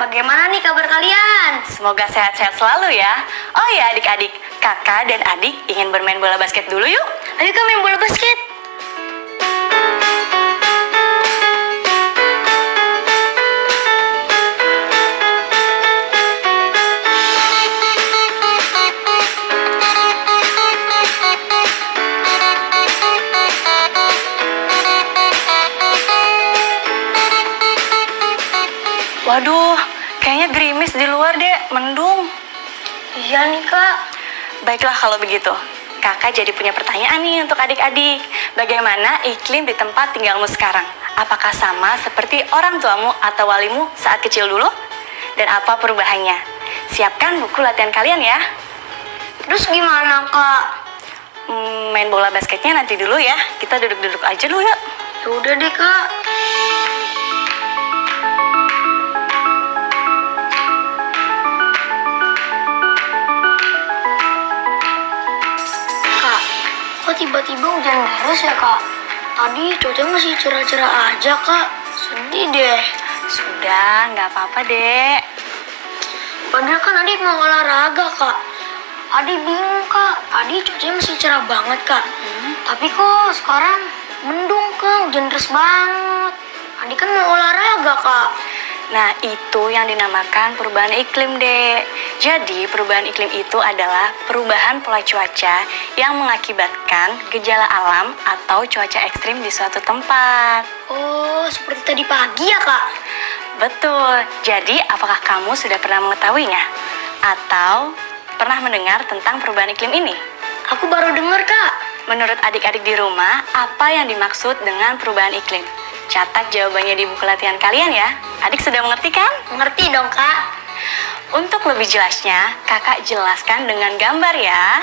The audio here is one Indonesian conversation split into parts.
bagaimana nih kabar kalian? Semoga sehat-sehat selalu ya. Oh ya adik-adik, kakak dan adik ingin bermain bola basket dulu yuk. Ayo kak main bola basket. Waduh, kayaknya gerimis di luar deh, mendung. Iya nih kak. Baiklah kalau begitu. Kakak jadi punya pertanyaan nih untuk adik-adik. Bagaimana iklim di tempat tinggalmu sekarang? Apakah sama seperti orang tuamu atau walimu saat kecil dulu? Dan apa perubahannya? Siapkan buku latihan kalian ya. Terus gimana kak? Main bola basketnya nanti dulu ya. Kita duduk-duduk aja dulu yuk. Ya udah deh kak. Kak, kok tiba-tiba hujan deras ya kak? Tadi cuaca masih cerah-cerah aja kak. Sedih deh. Sudah, nggak apa-apa dek. Padahal kan adik mau olahraga kak. Adik bingung kak. Tadi cuacanya masih cerah banget kak. Tapi kok sekarang mendung kak, hujan deras banget. Adik kan mau olahraga kak. Nah, itu yang dinamakan perubahan iklim, Dek. Jadi, perubahan iklim itu adalah perubahan pola cuaca yang mengakibatkan gejala alam atau cuaca ekstrim di suatu tempat. Oh, seperti tadi pagi ya kak? Betul. Jadi, apakah kamu sudah pernah mengetahuinya? Atau pernah mendengar tentang perubahan iklim ini? Aku baru dengar kak. Menurut adik-adik di rumah, apa yang dimaksud dengan perubahan iklim? Catat jawabannya di buku latihan kalian ya. Adik sudah mengerti kan? Mengerti dong kak. Untuk lebih jelasnya, kakak jelaskan dengan gambar ya.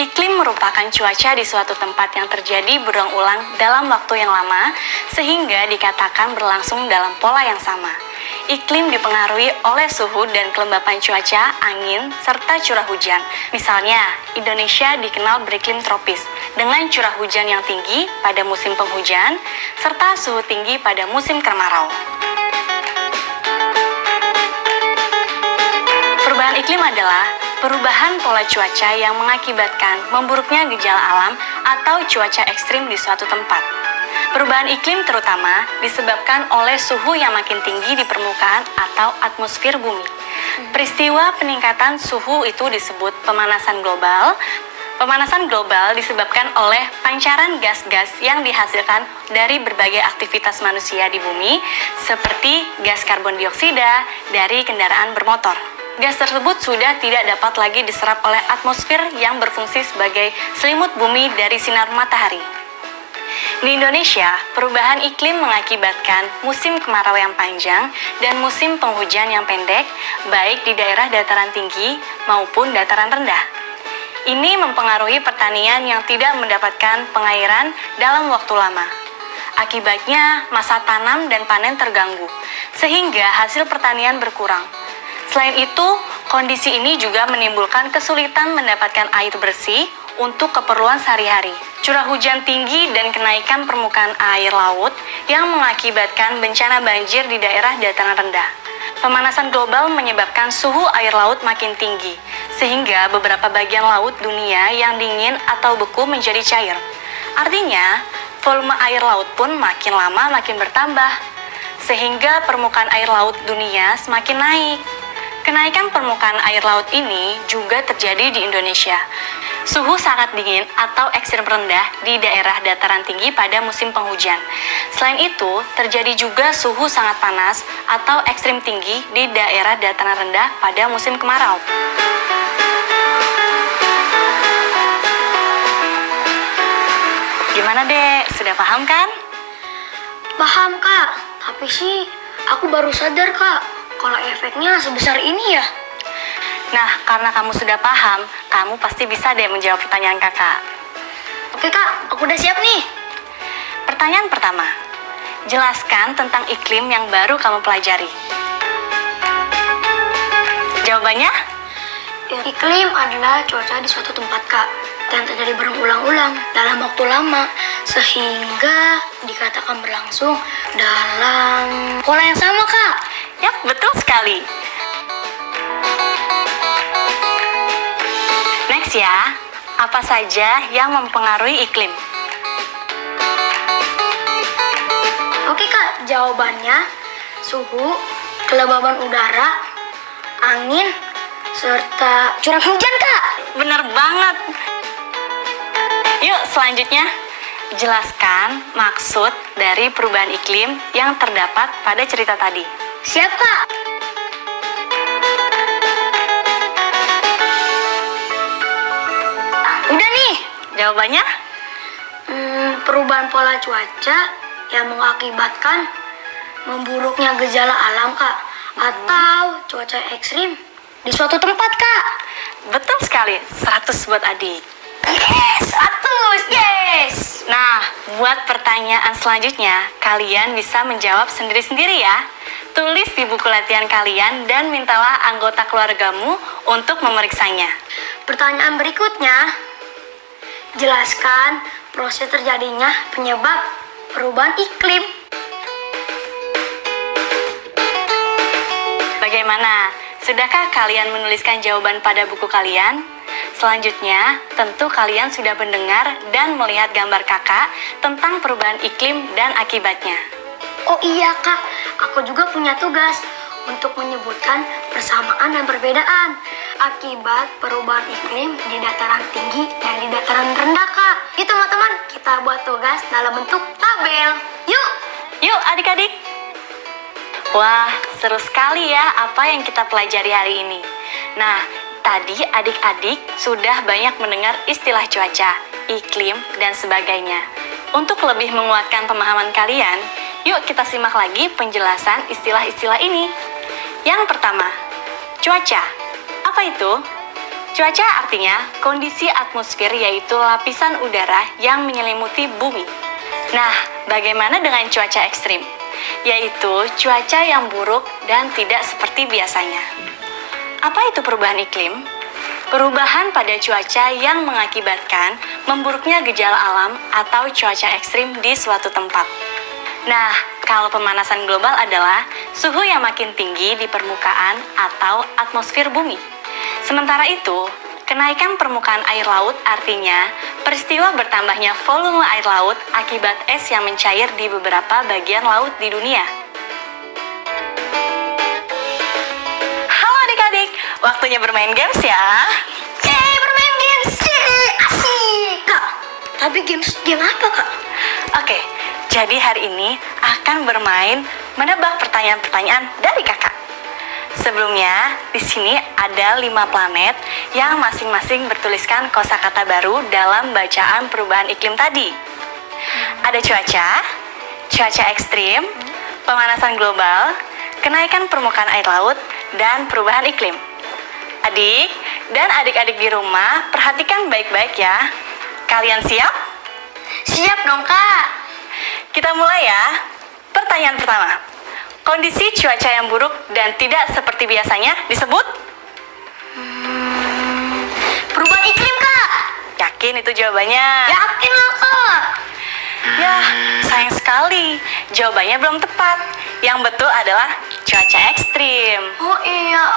Iklim merupakan cuaca di suatu tempat yang terjadi berulang-ulang dalam waktu yang lama, sehingga dikatakan berlangsung dalam pola yang sama. Iklim dipengaruhi oleh suhu dan kelembapan cuaca, angin, serta curah hujan. Misalnya, Indonesia dikenal beriklim tropis, dengan curah hujan yang tinggi pada musim penghujan, serta suhu tinggi pada musim kemarau. Perubahan iklim adalah perubahan pola cuaca yang mengakibatkan memburuknya gejala alam atau cuaca ekstrim di suatu tempat. Perubahan iklim terutama disebabkan oleh suhu yang makin tinggi di permukaan atau atmosfer bumi. Peristiwa peningkatan suhu itu disebut pemanasan global. Pemanasan global disebabkan oleh pancaran gas-gas yang dihasilkan dari berbagai aktivitas manusia di bumi, seperti gas karbon dioksida dari kendaraan bermotor. Gas tersebut sudah tidak dapat lagi diserap oleh atmosfer yang berfungsi sebagai selimut bumi dari sinar matahari. Di Indonesia, perubahan iklim mengakibatkan musim kemarau yang panjang dan musim penghujan yang pendek, baik di daerah dataran tinggi maupun dataran rendah. Ini mempengaruhi pertanian yang tidak mendapatkan pengairan dalam waktu lama. Akibatnya, masa tanam dan panen terganggu, sehingga hasil pertanian berkurang. Selain itu, kondisi ini juga menimbulkan kesulitan mendapatkan air bersih untuk keperluan sehari-hari. Curah hujan tinggi dan kenaikan permukaan air laut yang mengakibatkan bencana banjir di daerah dataran rendah. Pemanasan global menyebabkan suhu air laut makin tinggi, sehingga beberapa bagian laut dunia yang dingin atau beku menjadi cair. Artinya, volume air laut pun makin lama makin bertambah, sehingga permukaan air laut dunia semakin naik. Kenaikan permukaan air laut ini juga terjadi di Indonesia. Suhu sangat dingin atau ekstrim rendah di daerah dataran tinggi pada musim penghujan. Selain itu, terjadi juga suhu sangat panas atau ekstrim tinggi di daerah dataran rendah pada musim kemarau. Gimana dek, sudah paham kan? Paham kak. Tapi sih aku baru sadar kak kalau efeknya sebesar ini ya. Nah, karena kamu sudah paham, kamu pasti bisa deh menjawab pertanyaan kakak. Oke kak, aku udah siap nih. Pertanyaan pertama, jelaskan tentang iklim yang baru kamu pelajari. Jawabannya? Iklim adalah cuaca di suatu tempat kak, yang terjadi berulang-ulang dalam waktu lama, sehingga dikatakan berlangsung dalam pola yang sama kak. Yap, Yap, betul sekali. Next ya, apa saja yang mempengaruhi iklim? Oke Kak, jawabannya suhu, kelembaban udara, angin, serta curah hujan Kak. Bener banget. Yuk selanjutnya, jelaskan maksud dari perubahan iklim yang terdapat pada cerita tadi. Siap Kak. Udah nih, jawabannya? Perubahan pola cuaca yang mengakibatkan memburuknya gejala alam Kak, atau cuaca ekstrim di suatu tempat Kak. Betul sekali, 100 buat adik. Yes, 100, yes. Nah, buat pertanyaan selanjutnya, kalian bisa menjawab sendiri-sendiri ya. Tulis di buku latihan kalian dan mintalah anggota keluargamu untuk memeriksanya. Pertanyaan berikutnya, jelaskan proses terjadinya penyebab perubahan iklim. Bagaimana? Sudahkah kalian menuliskan jawaban pada buku kalian? Selanjutnya, tentu kalian sudah mendengar dan melihat gambar kakak tentang perubahan iklim dan akibatnya. Oh iya Kak, aku juga punya tugas untuk menyebutkan persamaan dan perbedaan akibat perubahan iklim di dataran tinggi dan di dataran rendah Kak. Yuk teman-teman, kita buat tugas dalam bentuk tabel. Yuk! Yuk adik-adik! Wah, seru sekali ya apa yang kita pelajari hari ini. Nah, tadi adik-adik sudah banyak mendengar istilah cuaca, iklim, dan sebagainya. Untuk lebih menguatkan pemahaman kalian, yuk kita simak lagi penjelasan istilah-istilah ini. Yang pertama, cuaca. Apa itu? Cuaca artinya kondisi atmosfer, yaitu lapisan udara yang menyelimuti bumi. Nah, bagaimana dengan cuaca ekstrim? Yaitu cuaca yang buruk dan tidak seperti biasanya. Apa itu perubahan iklim? Perubahan pada cuaca yang mengakibatkan memburuknya gejala alam atau cuaca ekstrim di suatu tempat. Nah, kalau pemanasan global adalah suhu yang makin tinggi di permukaan atau atmosfer bumi. Sementara itu, kenaikan permukaan air laut artinya peristiwa bertambahnya volume air laut akibat es yang mencair di beberapa bagian laut di dunia. Halo adik-adik, waktunya bermain games ya. Bermain games, asik Kak. Tapi game apa Kak? Oke, jadi hari ini akan bermain menebak pertanyaan-pertanyaan dari kakak. Sebelumnya, di sini ada 5 planet yang masing-masing bertuliskan kosakata baru dalam bacaan perubahan iklim tadi. Ada cuaca ekstrim, pemanasan global, kenaikan permukaan air laut, dan perubahan iklim. Adik dan adik-adik di rumah, perhatikan baik-baik ya. Kalian siap? Siap dong Kak. Kita mulai ya. Pertanyaan pertama. Kondisi cuaca yang buruk dan tidak seperti biasanya disebut? Perubahan iklim Kak. Yakin itu jawabannya? Yakin lah Kak. Ya, sayang sekali. Jawabannya belum tepat. Yang betul adalah cuaca ekstrim. Oh iya.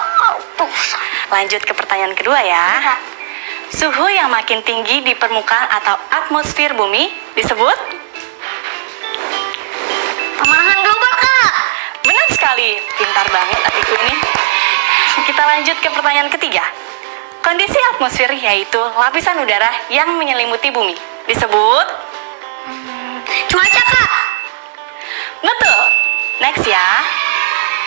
Lanjut ke pertanyaan kedua ya. Kak. Suhu yang makin tinggi di permukaan atau atmosfer bumi disebut? Pemanasan global Kak. Benar sekali. Pintar banget adikku ini. Kita lanjut ke pertanyaan ketiga. Kondisi atmosfer yaitu lapisan udara yang menyelimuti bumi disebut? Cuaca Kak. Betul. Next ya.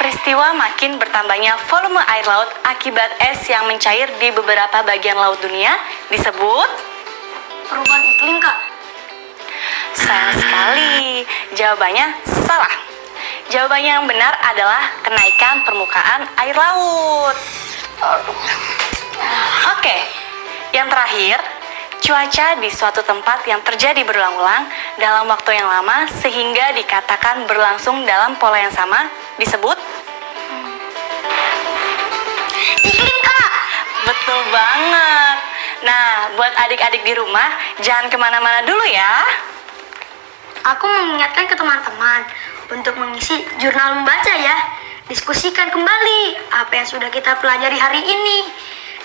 Peristiwa makin bertambahnya volume air laut akibat es yang mencair di beberapa bagian laut dunia disebut? Perubahan iklim Kak. Sayang sekali. Jawabannya salah. Jawabannya yang benar adalah kenaikan permukaan air laut. Oke. Yang terakhir, cuaca di suatu tempat yang terjadi berulang-ulang dalam waktu yang lama sehingga dikatakan berlangsung dalam pola yang sama disebut? Iklim Kak. Betul banget. Nah, buat adik-adik di rumah, jangan kemana-mana dulu ya. Aku mengingatkan ke teman-teman untuk mengisi jurnal membaca ya. diskusikan kembali apa yang sudah kita pelajari hari ini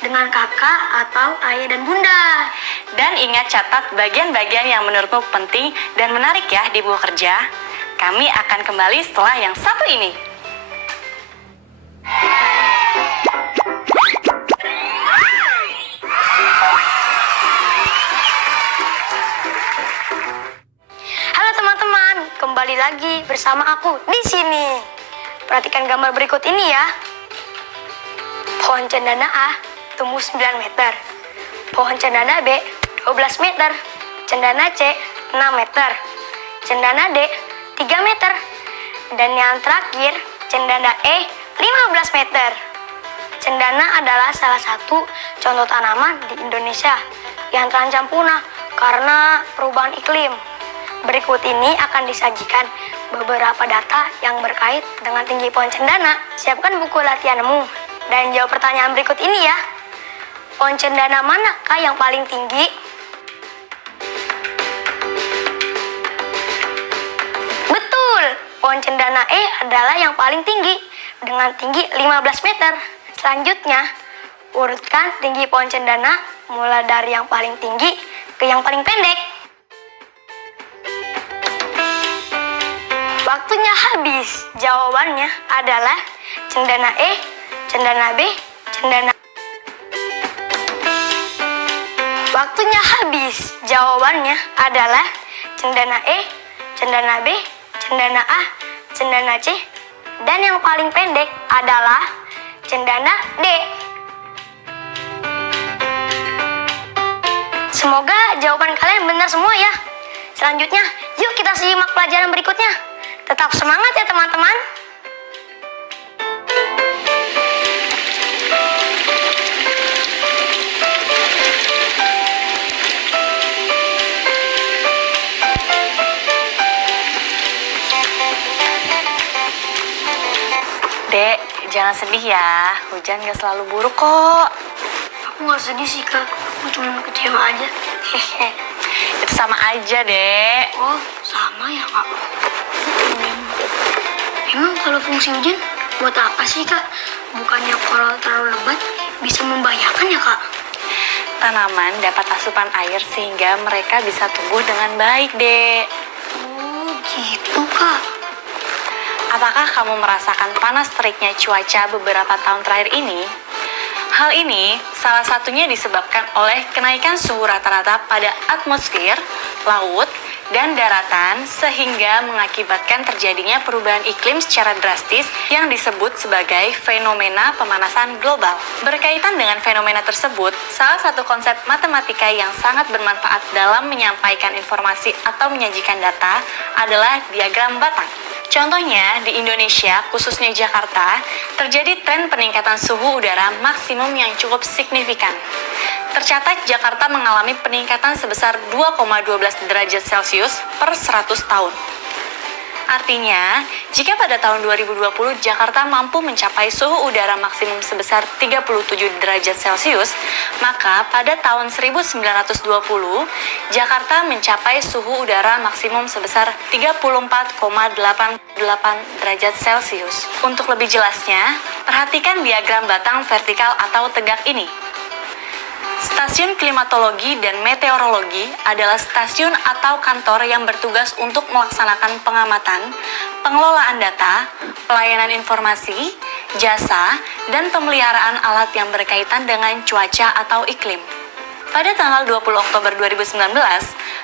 dengan kakak atau ayah dan bunda. Dan ingat catat bagian-bagian yang menurutmu penting dan menarik ya di buku kerja. Kami akan kembali setelah yang satu ini. Halo teman-teman, kembali lagi bersama aku di sini. Perhatikan gambar berikut ini ya. Pohon cendana A tumbuh 9 meter. Pohon cendana B 12 meter. Cendana C 6 meter. Cendana D 3 meter. Dan yang terakhir, cendana E 15 meter. Cendana adalah salah satu contoh tanaman di Indonesia yang terancam punah karena perubahan iklim. Berikut ini akan disajikan beberapa data yang berkait dengan tinggi pohon cendana. Siapkan buku latihanmu dan jawab pertanyaan berikut ini ya. Pohon cendana manakah yang paling tinggi? Betul, pohon cendana E adalah yang paling tinggi dengan tinggi 15 meter. Selanjutnya, urutkan tinggi pohon cendana mulai dari yang paling tinggi ke yang paling pendek. Waktunya habis. Jawabannya adalah cendana E, cendana B, cendana. Waktunya habis. Jawabannya adalah cendana E, cendana B, cendana A, cendana C, dan yang paling pendek adalah cendana D. Semoga jawaban kalian benar semua ya. Selanjutnya, yuk kita simak pelajaran berikutnya. Tetap semangat ya teman-teman. Dek, jangan sedih ya. Hujan gak selalu buruk kok. Aku gak sedih sih kak, aku cuma kecewa aja. Hehe. Itu sama aja, Dek. Oh, sama ya kak. Emang kalau fungsi hujan buat apa sih kak? Bukannya kalau terlalu lebat bisa membahayakan ya kak? Tanaman dapat asupan air sehingga mereka bisa tumbuh dengan baik, Dek. Oh gitu kak. Apakah kamu merasakan panas teriknya cuaca beberapa tahun terakhir ini? Hal ini salah satunya disebabkan oleh kenaikan suhu rata-rata pada atmosfer, laut, dan daratan sehingga mengakibatkan terjadinya perubahan iklim secara drastis yang disebut sebagai fenomena pemanasan global. Berkaitan dengan fenomena tersebut, salah satu konsep matematika yang sangat bermanfaat dalam menyampaikan informasi atau menyajikan data adalah diagram batang. Contohnya, di Indonesia, khususnya Jakarta, terjadi tren peningkatan suhu udara maksimum yang cukup signifikan. Tercatat Jakarta mengalami peningkatan sebesar 2,12 derajat Celcius per 100 tahun. Artinya, jika pada tahun 2020 Jakarta mampu mencapai suhu udara maksimum sebesar 37 derajat Celcius, maka pada tahun 1920 Jakarta mencapai suhu udara maksimum sebesar 34,88 derajat Celcius. Untuk lebih jelasnya, perhatikan diagram batang vertikal atau tegak ini. Stasiun klimatologi dan meteorologi adalah stasiun atau kantor yang bertugas untuk melaksanakan pengamatan, pengelolaan data, pelayanan informasi, jasa, dan pemeliharaan alat yang berkaitan dengan cuaca atau iklim. Pada tanggal 20 Oktober 2019,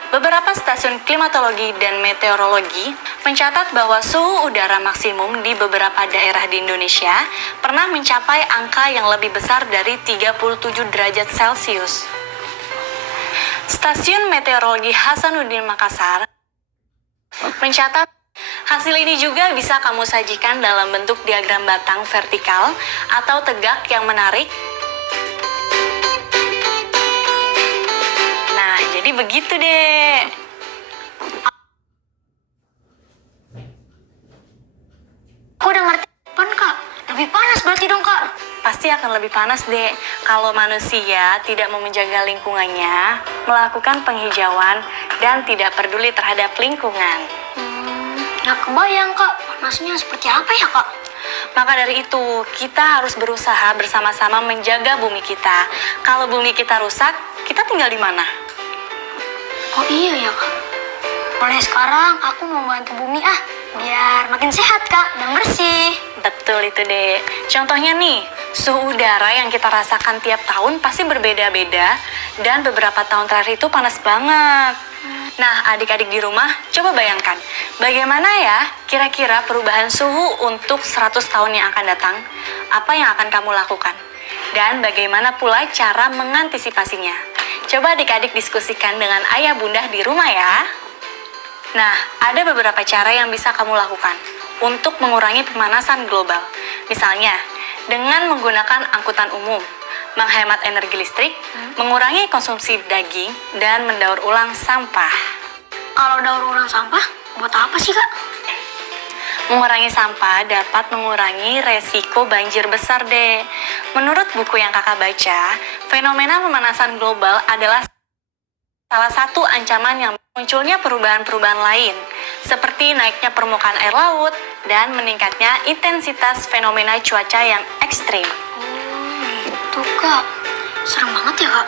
beberapa stasiun klimatologi dan meteorologi mencatat bahwa suhu udara maksimum di beberapa daerah di Indonesia pernah mencapai angka yang lebih besar dari 37 derajat Celcius. Stasiun Meteorologi Hasanuddin Makassar mencatat hasil ini juga bisa kamu sajikan dalam bentuk diagram batang vertikal atau tegak yang menarik. Nah, jadi begitu deh. Aku udah ngerti pan kak. Lebih panas berarti dong kak. Pasti akan lebih panas deh kalau manusia tidak mau menjaga lingkungannya, melakukan penghijauan, dan tidak peduli terhadap lingkungan. Nggak kebayang kak, panasnya seperti apa ya kak? Maka dari itu, kita harus berusaha bersama-sama menjaga bumi kita. Kalau bumi kita rusak, kita tinggal di mana? Oh iya ya kak. Mulai sekarang aku mau bantu bumi biar makin sehat kak dan bersih. Betul itu, Dek. Contohnya nih, suhu udara yang kita rasakan tiap tahun pasti berbeda-beda dan beberapa tahun terakhir itu panas banget. Nah, adik-adik di rumah, coba bayangkan, bagaimana ya kira-kira perubahan suhu untuk 100 tahun yang akan datang? Apa yang akan kamu lakukan? Dan bagaimana pula cara mengantisipasinya? Coba adik-adik diskusikan dengan ayah bunda di rumah ya. Nah, ada beberapa cara yang bisa kamu lakukan untuk mengurangi pemanasan global. Misalnya, dengan menggunakan angkutan umum, menghemat energi listrik, mengurangi konsumsi daging, dan mendaur ulang sampah. Kalau daur ulang sampah, buat apa sih kak? Mengurangi sampah dapat mengurangi resiko banjir besar, Dek. Menurut buku yang kakak baca, fenomena pemanasan global adalah salah satu ancaman yang munculnya perubahan-perubahan lain, seperti naiknya permukaan air laut dan meningkatnya intensitas fenomena cuaca yang ekstrim. Gitu kak. Serem banget ya kak.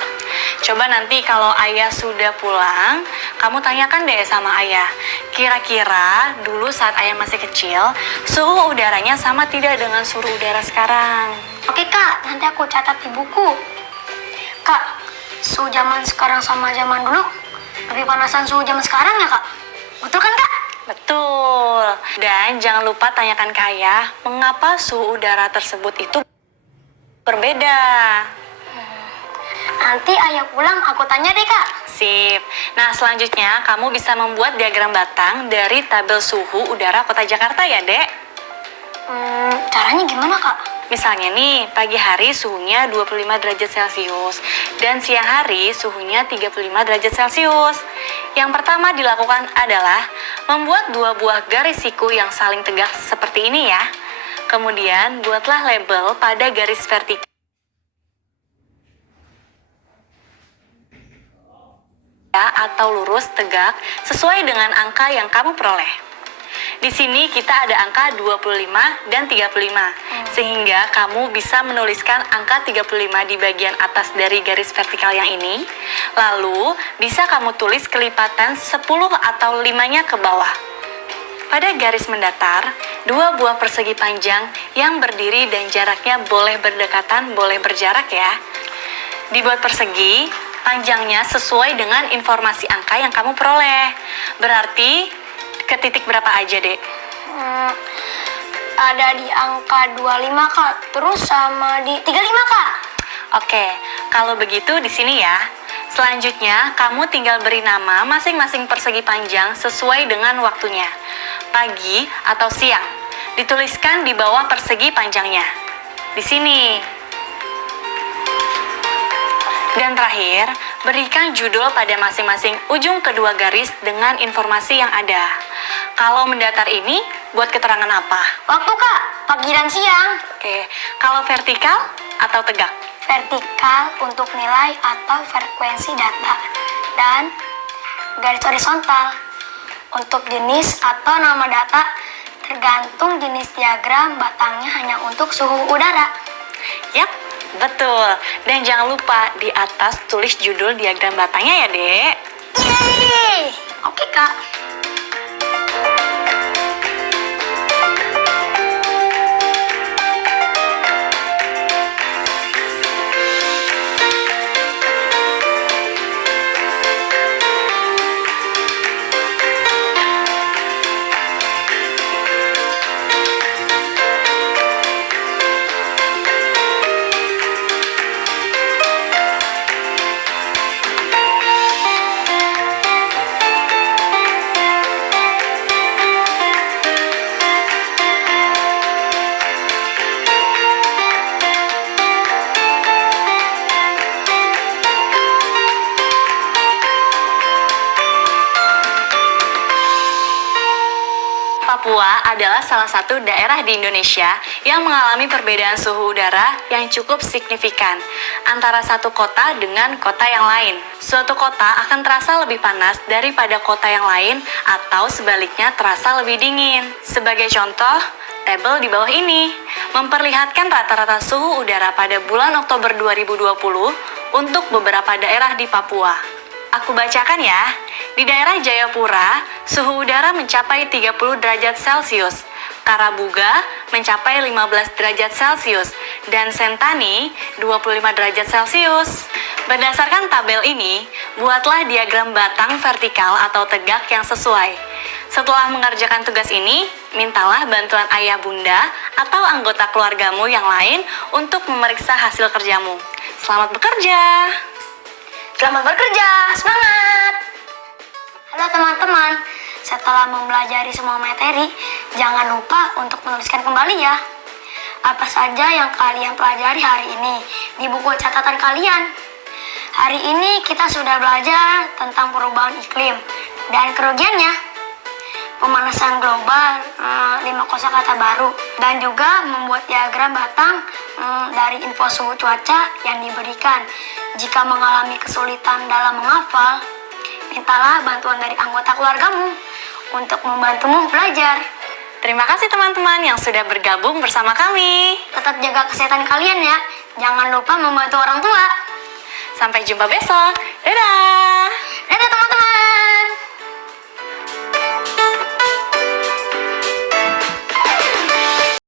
Coba nanti kalau ayah sudah pulang, kamu tanyakan deh sama ayah. Kira-kira dulu saat ayah masih kecil, suhu udaranya sama tidak dengan suhu udara sekarang? Oke kak, nanti aku catat di buku. Kak, suhu zaman sekarang sama zaman dulu lebih panasan suhu zaman sekarang ya kak? Betul kan kak? Betul. Dan jangan lupa tanyakan ke ayah, mengapa suhu udara tersebut itu berbeda. Nanti ayah pulang aku tanya deh kak. Sip. Nah, selanjutnya kamu bisa membuat diagram batang dari tabel suhu udara kota Jakarta ya, Dek. Caranya gimana kak? Misalnya nih, pagi hari suhunya 25 derajat Celcius dan siang hari suhunya 35 derajat Celcius. Yang pertama dilakukan adalah membuat dua buah garis siku yang saling tegak seperti ini ya. Kemudian buatlah label pada garis vertikal atau lurus tegak sesuai dengan angka yang kamu peroleh. Di sini kita ada angka 25 dan 35, sehingga kamu bisa menuliskan angka 35 di bagian atas dari garis vertikal yang ini, lalu bisa kamu tulis kelipatan 10 atau 5-nya ke bawah. Pada garis mendatar, dua buah persegi panjang yang berdiri dan jaraknya boleh berdekatan, boleh berjarak ya. Dibuat persegi, panjangnya sesuai dengan informasi angka yang kamu peroleh. Berarti ke titik berapa aja, Dek? Ada di angka 25 kak, terus sama di 35 kak. Oke, kalau begitu di sini ya. Selanjutnya, kamu tinggal beri nama masing-masing persegi panjang sesuai dengan waktunya. Pagi atau siang. Dituliskan di bawah persegi panjangnya. Di sini. Dan terakhir, berikan judul pada masing-masing ujung kedua garis dengan informasi yang ada. Kalau mendatar ini, buat keterangan apa? Waktu kak, pagi dan siang. Oke, kalau vertikal atau tegak? Vertikal untuk nilai atau frekuensi data. Dan garis horizontal untuk jenis atau nama data tergantung jenis diagram batangnya hanya untuk suhu udara. Yap, betul. Dan jangan lupa di atas tulis judul diagram batangnya ya, Dek. Yeay! Oke kak. Papua adalah salah satu daerah di Indonesia yang mengalami perbedaan suhu udara yang cukup signifikan antara satu kota dengan kota yang lain. Suatu kota akan terasa lebih panas daripada kota yang lain atau sebaliknya terasa lebih dingin. Sebagai contoh, Tabel di bawah ini memperlihatkan rata-rata suhu udara pada bulan Oktober 2020 untuk beberapa daerah di Papua. Aku bacakan ya. Di daerah Jayapura, suhu udara mencapai 30 derajat Celcius. Karabuga mencapai 15 derajat Celcius dan Sentani 25 derajat Celcius. Berdasarkan tabel ini, buatlah diagram batang vertikal atau tegak yang sesuai. Setelah mengerjakan tugas ini, mintalah bantuan ayah bunda atau anggota keluargamu yang lain untuk memeriksa hasil kerjamu. Selamat bekerja! Selamat bekerja, semangat! Halo teman-teman, setelah mempelajari semua materi, jangan lupa untuk menuliskan kembali ya. Apa saja yang kalian pelajari hari ini di buku catatan kalian? Hari ini kita sudah belajar tentang perubahan iklim dan kerugiannya, pemanasan global, 5 kosakata baru, dan juga membuat diagram batang dari info suhu cuaca yang diberikan. Jika mengalami kesulitan dalam menghafal, mintalah bantuan dari anggota keluargamu untuk membantumu belajar. Terima kasih teman-teman yang sudah bergabung bersama kami. Tetap jaga kesehatan kalian ya. Jangan lupa membantu orang tua. Sampai jumpa besok. Dadah! Dadah teman-teman.